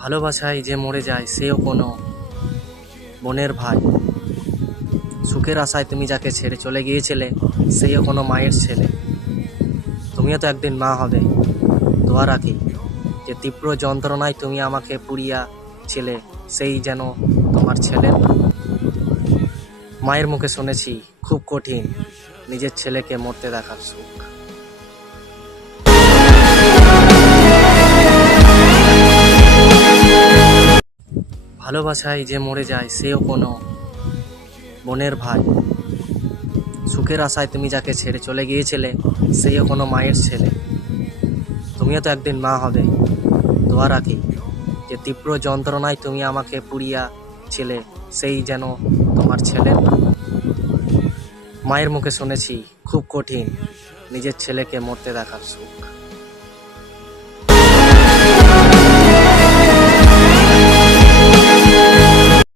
ভালোবাসায় যে মরে যায় সেও কোনো বোনের ভাই। সুখের আশায় তুমি যাকে ছেড়ে চলে গিয়েছিলে সেও কোনো মায়ের ছেলে। তুমিও তো একদিন মা হবে। দোয়া রাখি যে তীব্র যন্ত্রণায় তুমি আমাকে পুড়িয়াছিলে সেই যেন তোমার ছেলের না। মায়ের মুখে শুনেছি খুব কঠিন নিজের ছেলেকে মরতে দেখার সুখ। ভালোবাসায় যে মরে যায় সেও কোনো বোনের ভাই। সুখের আশায় তুমি যাকে ছেড়ে চলে গিয়েছিলে সেও কোনো মায়ের ছেলে। তুমিও তো একদিন মা হবে। দোয়া রাখি যে তীব্র যন্ত্রণায় তুমি আমাকে পুড়িয়াছিলে সেই যেন তোমার ছেলের না। মায়ের মুখে শুনেছি খুব কঠিন নিজের ছেলেকে মরতে দেখার সুখ।